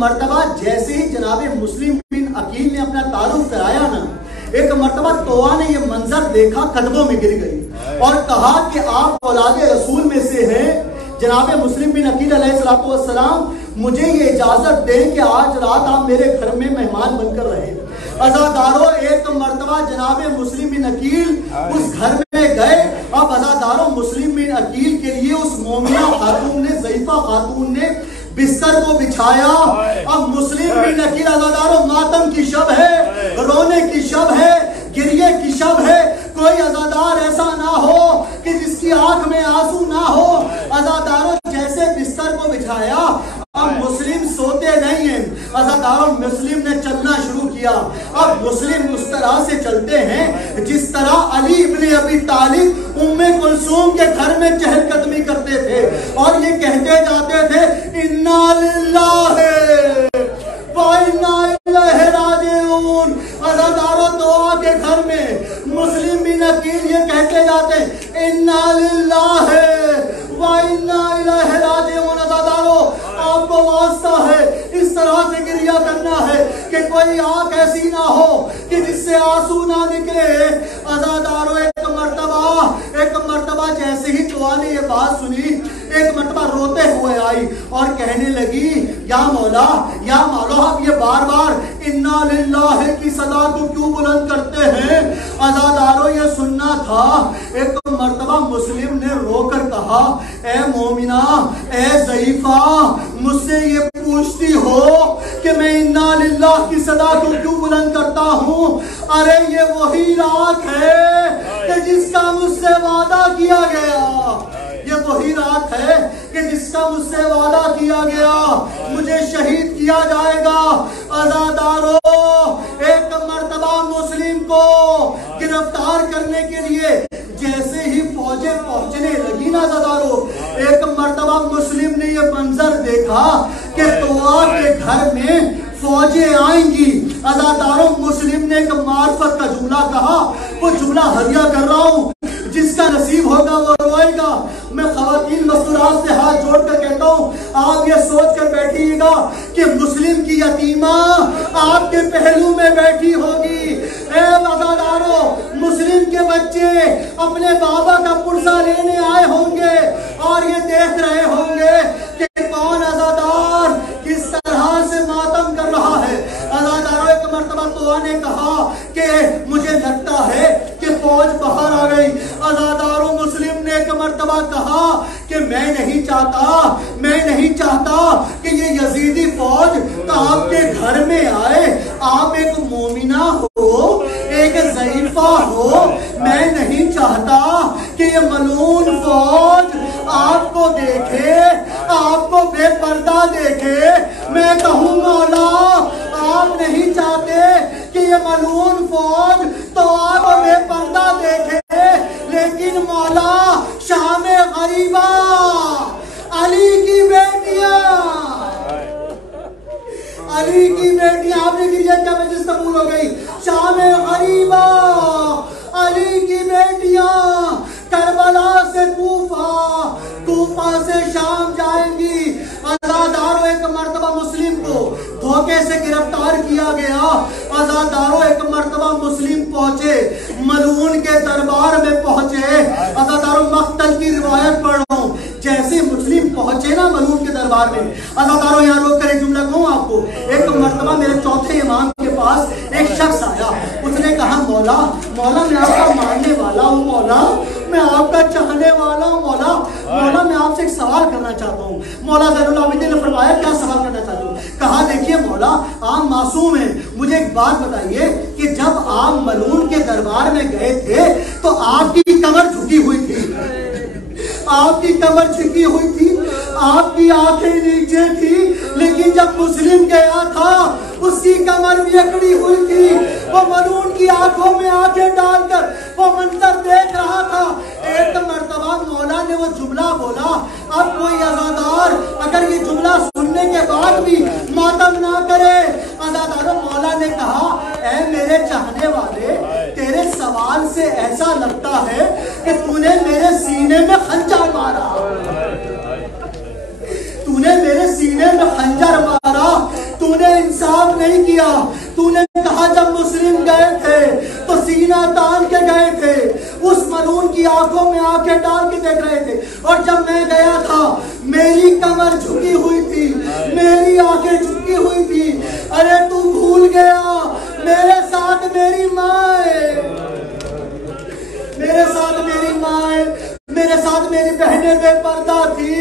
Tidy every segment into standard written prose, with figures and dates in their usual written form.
मर्तबा जैसे ही जनाब मुस्लिम बिन अकील ने अपना तारुफ कराया ना, एक मर्तबा तोआ ने यह मंजर देखा, कदमों में गिर गई और कहा कि आप औलाद रसूल में से हैं। जनाब मुस्लिम बिन अकील अलैहिस्सलाम, मुझे ये इजाजत दें कि आज रात आप मेरे घर में मेहमान बनकर रहे। अज़ादारों, एक मर्तबा जनाब मुस्लिम बिन अकील उस घर में गए। अब अज़ादारों, मुस्लिम बिन अकील के लिए उस मोमिना खातून ने, ज़ईफा खातून ने बिस्तर को बिछाया। अब मुस्लिम बिन अकील अज़ादारों, मातम की शब है, रोने की शब है, गिरिए की शब है। कोई अज़ादार ऐसा ना हो कि जिसकी आंख में आंसू ना हो। अज़ादारों, जैसे बिस्तर को बिछाया, अब मुस्लिम सोते नहीं हैं। अज़ादारों, मुस्लिम ने चलना शुरू किया। अब मुस्लिम उस तरह से चलते हैं जिस तरह अली इब्ने अबी तालिब उम्मे कुलसूम के घर में चहलकदमी करते थे और ये कहते जाते थे, इन्ना लिल्लाहि व इन्ना इलैहि राजिऊन। अज़ादारों, दुआ के घर में मुस्लिम बिन अकील ये कहते जाते हैं, इन्ना लिल्लाहि व इन्ना इलैहि राजिऊन। अज़ादारों, आपको वास्ता है, इस तरह से गिरिया करना है कि कोई आंख ऐसी ना हो कि जिससे आंसू ना निकले। अज़ादारों, एक मर्तबा जैसे ही दुआ ने ये बात सुनी, एक मर्तबा रोते हुए आई और कहने लगी, या मौला, या मौला, आप ये बार बार इन्ना लिल्लाहि की सदा को क्यों बुलंद करते हैं? अज़ादारों, ये सुनना था। एक मर्तबा मुस्लिम ने रोकर कहा, ए मोमिना, ए ज़ईफा, मुझसे ये पूछती हो कि मैं इन्ना लिल्लाह की सदा को क्यों बुलंद करता हूँ? अरे ये वही रात है कि जिसका मुझसे वादा किया गया। ये वही रात है कि जिसका मुझसे वादा किया गया, मुझे शहीद किया जाएगा। अज़ादारों, एक मर्तबा मुस्लिम को गिरफ्तार करने के लिए जैसे ही फौजें पहुंचने लगी ना, अज़ादारों, एक मर्तबा मुस्लिम ने यह मंजर देखा कि तोआ के घर में फौजें आएंगी। अज़ादारों, मुस्लिम ने एक मार्फत का जुमला कहा, वो जुमला हरिया कर रहा हूँ, जिसका नसीब होगा वो रोएगा। मैं ख़वातीन मस्तूरात से हाथ जोड़कर कहता हूँ, आप ये सोच कर बैठिएगा कि मुस्लिम की यतीमा आपके पहलू में बैठी होगी। ए अज़ादारों, मुस्लिम के बच्चे अपने बाबा का पुरसा लेने आए होंगे और ये देख रहे होंगे कि कौन अज़ादार किस तरह से मातम कर रहा है। अज़ादारों, एक मर्तबा तोआ ने कहा कि मुझे लगता है कि फौज बाहर आ गई। अज़ादारों, मुस्लिम ने एक मर्तबा कहा कि मैं नहीं चाहता कि ये यजीदी फौज आपके घर में आए। आप एक मोमिना हो, एक ज़ईफा हो, मैं नहीं चाहता कि ये मलून फौज आपको देखे, आपको बेपर्दा देखे। मैं कहूँ, मौला, आप नहीं चाहते कि ये मलून फौज तो आपको बेपर्दा देखे, लेकिन मौला, शामे गरीबा, अली की बेटियां, अली की बेटियां, आपने गिरिया क्या मजलिस कबूल हो गई। शामे गरीबा, अली की बेटियां करबला से कूफा, कूफा से शाम जाएंगी। अज़ादारों, एक मर्तबा मुस्लिम को धोखे से गिरफ्तार किया गया। अज़ादारों, एक मर्तबा मुस्लिम पहुंचे, मलून के दरबार में पहुंचे। अज़ादारों, मख्तल की रिवायत पढ़ रहा हूं, जैसे मुस्लिम पहुंचे ना मलून के दरबार में। अज़ादारों, यहाँ रोक कर एक जुमला कहूँ आपको। एक मर्तबा मेरे चौथे इमाम के पास एक शख्स आया, उसने कहा, मौला, मौला, मैं आपका मानने वाला हूँ, मौला, मैं आपका चाहने वाला हूँ, मौला, मौला, मैं आपसे एक सवाल करना चाहता हूँ। मौला ज़ैनुल आबिदीन ने फरमाया, क्या सवाल करना चाहते हो? कहा, देखिए मौला, आप मासूम हैं, मुझे एक बात बताइए कि जब आप मलून के दरबार में गए थे तो आपकी कमर झुकी हुई थी, आपकी कमर झुकी हुई थी, आपकी आंखें नीचे थी, लेकिन जब मुस्लिम गया था उसकी कमर भी अकड़ी हुई थी। वो मलून की आंखों में आंखें डालकर वो मंजर देख रहा था। एक मर्तबा मौला ने वो जुमला बोला। अब कोई अज़ादार अगर ये जुमला सुनने के बाद भी मातम ना करे। अज़ादारों, मौला ने कहा, ऐ मेरे चाहने वाले, तेरे सवाल से ऐसा लगता है कि तूने मेरे सीने में खंजर मारा, तूने मेरे सीने में खंजर मारा। तूने इंसाफ नहीं किया। तूने कहा जब मुस्लिम गए थे तो सीना तान के गए थे, उस मलून की आंखों में आंखें डाल के देख रहे थे, और जब मैं गया था मेरी कमर झुकी हुई थी, मेरी आंखें झुकी हुई थी। अरे तू भूल गया, मेरे साथ मेरी माँ है, मेरे साथ मेरी माँ है, मेरे साथ मेरी बहनें बेपर्दा थी।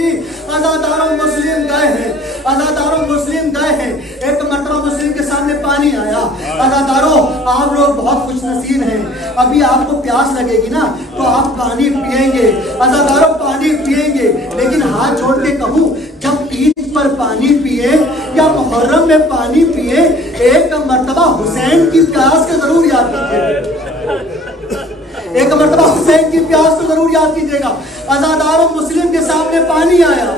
अज़ादारों मुस्लिम गए हैं, अज़ादारों मुस्लिम गए हैं। एक मरतबा मुस्लिम के सामने पानी आया। अज़ादारों आप लोग बहुत खुश नसीब हैं, अभी आपको प्यास लगेगी ना तो आप पानी पिएंगे, अज़ादारों पानी पिएंगे। लेकिन हाथ जोड़ के कहूँ, जब ईद पर पानी पिए या मुहर्रम में पानी पिए, एक मरतबा हुसैन की प्यास को जरूर याद कीजिए, एक मरतबा हुसैन की प्यास को जरूर याद कीजिएगा। अज़ादारों मुस्लिम के सामने पानी आया,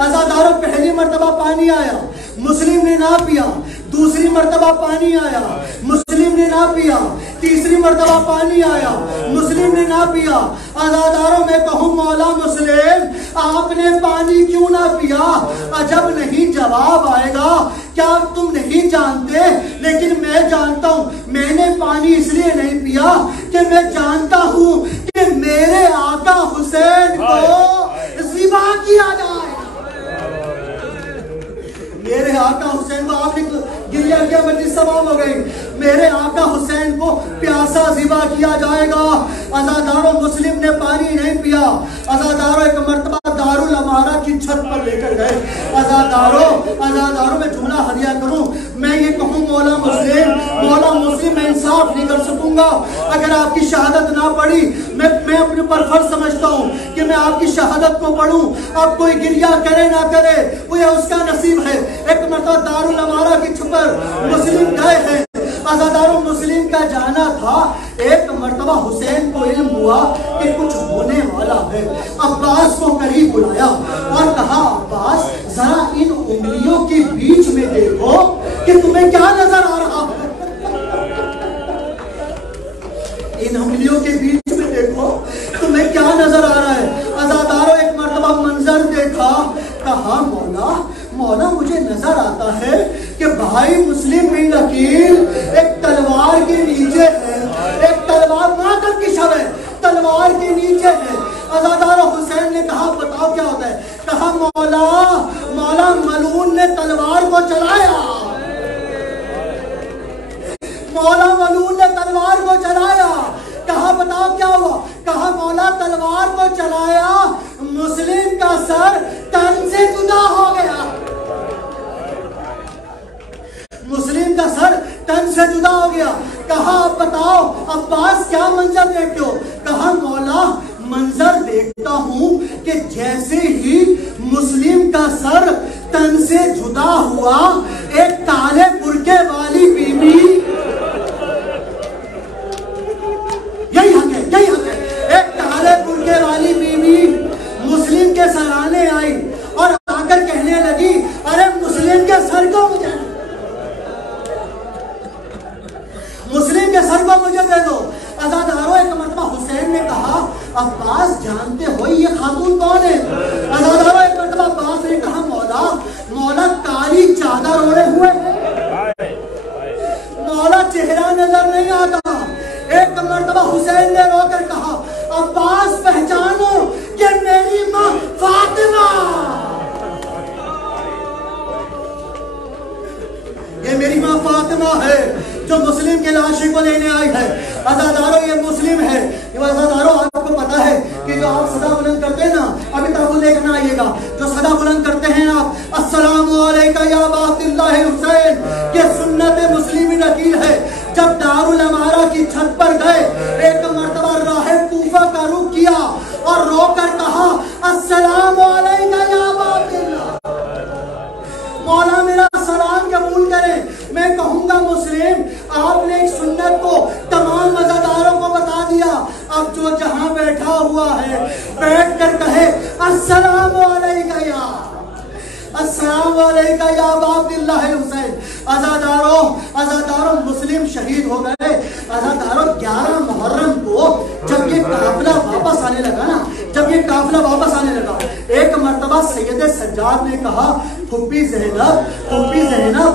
अज़ादारों पहली मरतबा पानी आया, मुस्लिम ने ना पिया। दूसरी मरतबा पानी आया, मुस्लिम ने ना पिया। तीसरी मरतबा पानी आया, मुस्लिम ने ना पिया। अज़ादारों में कहूँ मौला मुस्लिम, आपने पानी क्यों ना पिया? अजब नहीं जवाब आएगा। क्या तुम नहीं जानते? लेकिन मैं जानता हूँ। मैंने पानी इसलिए नहीं पिया कि मैं जानता हूँ कि मेरे आका हुसैन को ज़िबा किया जाए। मेरे आका हुसैन को, आपने गिरिया किया, मस्जिद समाप्त हो गई। मेरे आका हुसैन को प्यासा ज़िबा किया जाएगा। अज़ादारों मुस्लिम ने पानी नहीं पिया। अज़ादारों एक मर्तबा दारुल अमारा की छत पर लेकर गए। अज़ादारों में जुमला हदिया करूं, मैं ये कहूं मौला मुस्लिम मैं इंसाफ नहीं कर सकूंगा अगर आपकी शहादत ना पढ़ी। मैं अपने पर फर्ज समझता हूं कि मैं आपकी शहादत को पढ़ूं। अब कोई गिरिया करे ना करे वो ये उसका नसीब है। एक मर्तबा दारुल अमारा की छत पर मुस्लिम गए हैं। अज़ादारों मुस्लिम का जाना था। एक मर्तबा हुसैन को इल्म हुआ कि कुछ होने वाला है। अब्बास को करीब बुलाया और कहा, अब्बास जरा इन उंगलियों के बीच में देखो कि तुम्हें क्या नजर आ रहा है। इन उंगलियों के बीच में देखो तुम्हें क्या नजर आ रहा है। अज़ादारों एक मर्तबा मंजर देखा, कहा मौला मुझे नजर आता है कि भाई मुस्लिम बिन अकील एक तलवार के नीचे है, एक तलवार मातम की शब है, तलवार के नीचे है। अज़ादारों हुसैन ने कहा, बताओ क्या होता है? कहा मौला मलून ने तलवार को चलाया, मौला मलून ने तलवार को चलाया। कहा बताओ क्या हुआ? कहा मौला तलवार को चलाया, मुस्लिम का सर तन से जुदा हो गया, मुस्लिम का सर तन से जुदा हो गया। कहा अब बताओ अब्बास क्या मंजर देखते हो? कहा मौला मंजर देखता हूं कि जैसे ही मुस्लिम का सर तन से जुदा हुआ, एक काले बुर्के वाली बीबी, यही हक है, एक काले बुर्के वाली बीबी मुस्लिम के सराहने आई और आकर कहने लगी, अरे मुस्लिम के सर को मुझे दे दो। अज़ादारों एक मरतबा हुसैन ने कहा, अब्बास जानते हो ये खातून कौन है? अज़ादारों एक मरतबा अब्बास ने कहा, मौला काली चादर ओढ़े हुए है, मौला चेहरा नजर नहीं आता। एक मरतबा हुसैन ने रोकर कहा, अब्बास पहचानो कि मेरी माँ फातिमा, ये मेरी माँ फातिमा है जो मुस्लिम के लाशे को लेने आई है। अज़ादारों ये मुस्लिम है। अज़ादारों आपको पता है कि जो आप सदा बुलंद करते हैं ना, अभी तक देखना आइएगा, जो सदा बुलंद करते हैं आप, अस्सलामु अलैका या बातिल्लाह हुसैन, ये सुन्नत मुस्लिम नकील है। जब दारुल अमारा की छत पर गए, एक मर्तबा राहे कूफा का रुख किया और रोकर कहा, अस्सलामु अलैका या बातिल्लाह, मौला मेरा सलाम कबूल करें। मैं कहूंगा मुस्लिम, आपने एक सुन्नत को तमाम अज़ादारों को बता दिया। अब जो जहां बैठा हुआ है बैठ कर कहे, अस्सलामु अलैका या अब्दुल्लाह हुसैन। अज़ादारों मुस्लिम शहीद हो गए। अज़ादारों 11 मुहर्रम को जब ये काफिला वापस आने लगा ना, एक मर्तबा सैयद सज्जाद ने कहा, फुप्पी ज़ैनब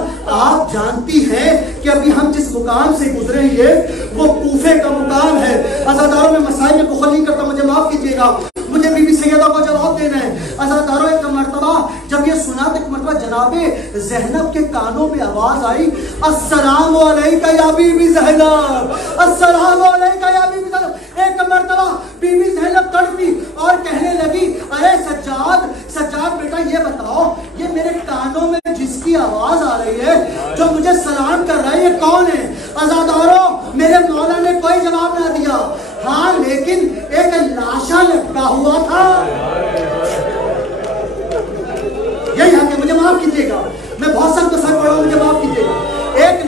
आप जानती हैं कि अभी हम जिस मुकाम से गुजरेंगे वो कूफे का मुकाम है। अज़ादारों में मसाइल में बुखल नहीं करता, मुझे माफ कीजिएगा, मुझे बीबी सैयदा को जवाब देना है। अज़ादारों एक मर्तबा जब ये सुना तो एक मर्तबा जनाबे ज़ैनब के कानों में आवाज आई, अस्सलामु अलैका या बीबी ज़ैनब, अस्सलामु अलैका या बीबी ज़ैनब। एक मर्तबा बीबी ज़ैनब तड़पी और कहने लगी, अरे सज्जाद सज्जाद बेटा ये बताओ, ये मेरे कानों में जिसकी आवाज आ रही है, जो मुझे सलाम कर रहा है, ये कौन है? अज़ादारों मेरे मौला ने कोई जवाब ना दिया। हाँ, लेकिन एक लाशा लटका हुआ था। यही हक है, मुझे माफ कीजिएगा, मैं बहुत सख्त सख्त पढ़ा हूं, मुझे माफ कीजिएगा। एक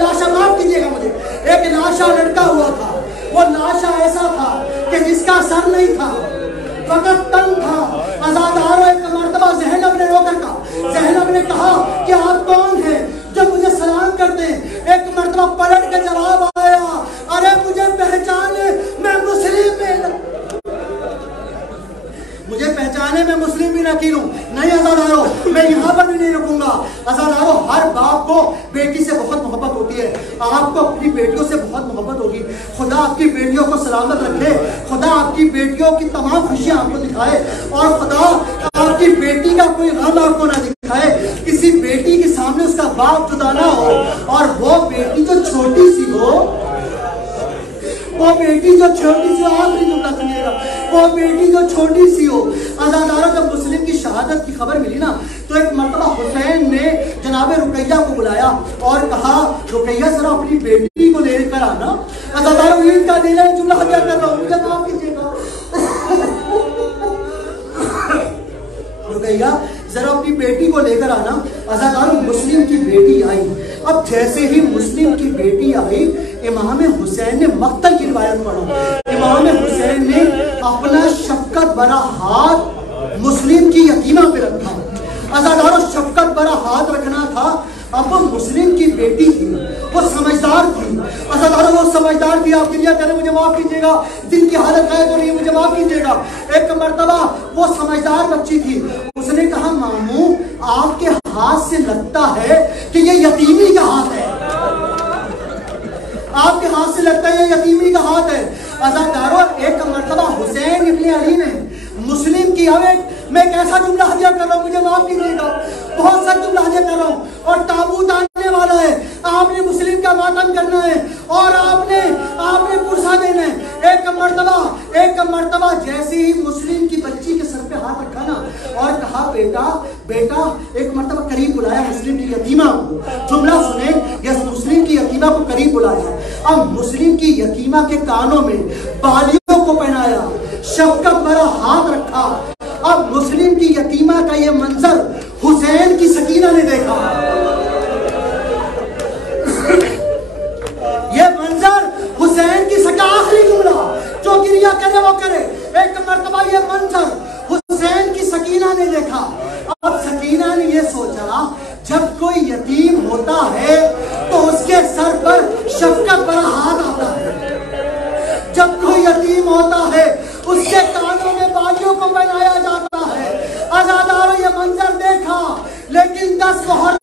लाशा माफ कीजिएगा मुझे, एक लाशा लटका हुआ था। वो लाशा ऐसा था कि जिसका सर नहीं था, फकत तन था। अज़ादारों एक मर्तबा ज़ैनब ने रोकर कहा, ज़ैनब ने कहा कि आप कौन हैं जो मुझे सलाम करते हैं? एक मर्तबा पलट के जवाब आया, अरे मुझे पहचाने मैं मुस्लिम में, मुझे पहचाने मैं मुस्लिम भी नकीर हूं। नहीं अज़ादारों, मैं यहाँ पर भी नहीं रुकूंगा। अज़ादारों हर बाप को बेटी से बहुत मोहब्बत होती है, आपको अपनी बेटियों से बहुत मोहब्बत होगी। खुदा आपकी बेटियों को सलामत रखे, खुदा आपकी बेटियों की तमाम खुशियां आपको दिखाए, और खुदा आपकी बेटी का कोई गम आपको ना दिखाए। किसी बेटी के सामने उसका बाप जुदा ना हो, और वो बेटी जो छोटी सी हो, वो बेटी जो छोटी सी, आखिरी जुमला सुनिएगा, वो बेटी जो छोटी सी हो। अज़ादारों जब मुस्लिम की शहादत की खबर मिली ना, तो एक मर्तबा हुसैन ने जनाब रुकैया को बुलाया और कहा, रुकैया जरा अपनी बेटी को लेकर आना। अज़ादारों ईद का दिन है, जुमला हत्या कर रहा हूं, मुझे माफ कीजिएगा। रुकैया जरा अपनी बेटी को लेकर आना। अज़ादारों मुस्लिम की बेटी आई। अब जैसे ही मुस्लिम की बेटी आई, इमाम हुसैन ने मक्तल की रिवायत पढ़ा, इमाम हुसैन ने अपना शफकत भरा हाथ मुस्लिम की यतीमा पे रखा। अज़ादारों शफकत भरा हाथ रखना था। अब वो मुस्लिम की बेटी थी, वो समझदार थी। अज़ादारों वो समझदार थी, आपके लिए करें, मुझे माफ कीजिएगा, दिन की हालत है तो नहीं, मुझे माफ कीजिएगा। एक मर्तबा वो समझदार बच्ची थी, उसने कहा, मामू आपके हाथ से लगता है कि ये यतीमी का हाथ है, आपके हाथ से लगता है ये यतीमी का हाथ है। अज़ादारों एक मर्तबा हुसैन इब्ने अली ने मुस्लिम की, मैं कैसा जुमला हदिया कर रहा हूँ, मुझे माफ कीजिएगा, बहुत सख्त जुमला हदिया कर रहा हूँ, और ताबूत आने वाला है, आपने मुस्लिम का मातम करना है और आपने पुरसा देना है। एक मर्तबा जैसे ही मुस्लिम की बच्ची के सर पे हाथ रखा ना और कहा, बेटा बेटा, एक मर्तबा करीब बुलाया मुस्लिम की यतीमा को। जुमला सुने, यस, मुस्लिम की यतीमा को करीब बुलाया। अब मुस्लिम की यतीमा के कानों में बालियों को पहनाया, शफकत भरा हाथ रखा। अब मुस्लिम की यतीमा का यह मंजर हुसैन की सकीना ने देखा। यह मंजर हुसैन की सका, आखिरी जुमला, जो गिरिया करे वो करे। एक मर्तबा यह मंजर हुसैन की सकीना ने देखा। अब सकीना ने यह सोचा, जब कोई यतीम होता है तो उसके सर पर शफकत भरा हाथ आता है, जब कोई यतीम होता है उसके कानों में बालियों को पहनाया जाता है। अज़ादारों ये मंजर देखा, लेकिन 10 मोहर